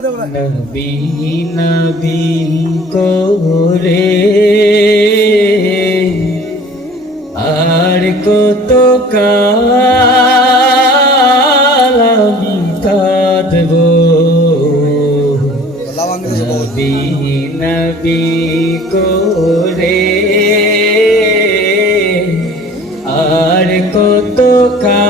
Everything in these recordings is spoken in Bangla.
নবী নবী করে আর কত কাল আমি কাঁদব। নবী নবী করে আর কত কাল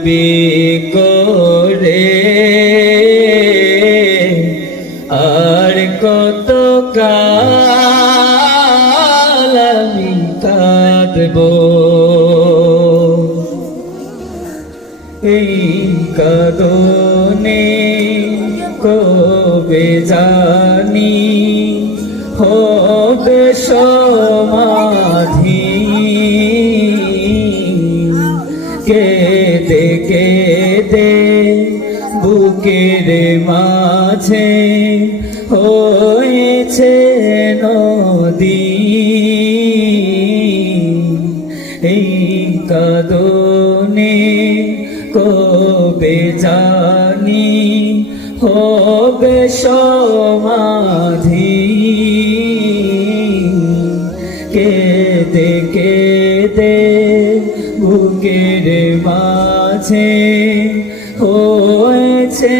নবী করে? আর কত কাল আমি কাঁদব? এই কদনে কবে জানি মাঝে হয়েছে নদী। এই কাদনে কবে জানি হবে সমাধি। কেদে কেদে বুকের মাঝে হয়েছে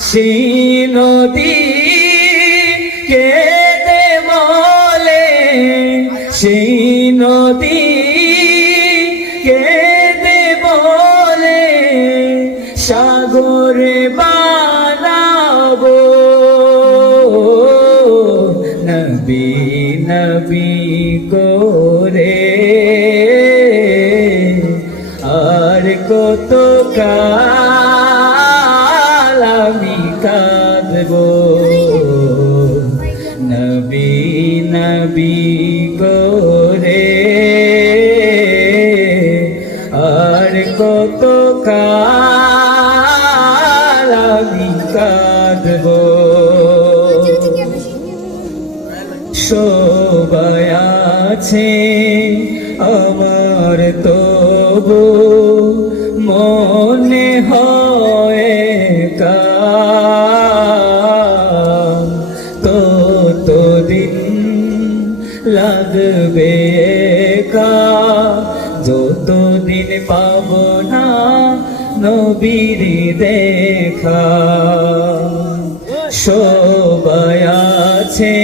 সেই নদী কেদে বলে সেই নদী কেদে বলে, সাগরে বানাবো নবী নবী করে আর কত কাল নবী নবী করে আর কত কাল আমি কাঁদব। সবাই আছে আমার, তবু মনে হয় কা ততদিন লাগবে কা যতদিন পাব না নবীর দেখা। সবাই আছে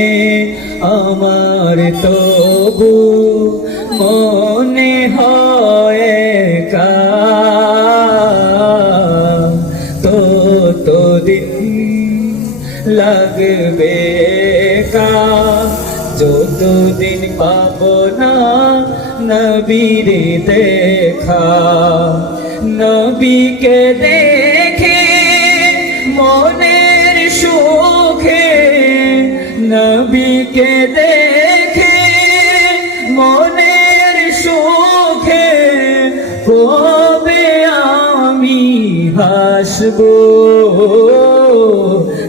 আমার তবু মনে যতদিন পাব না নবীর দেখা। নবীকে দেখে মনের সুখে, নবীকে দেখে মনের সুখে কবে আমি হাসবো?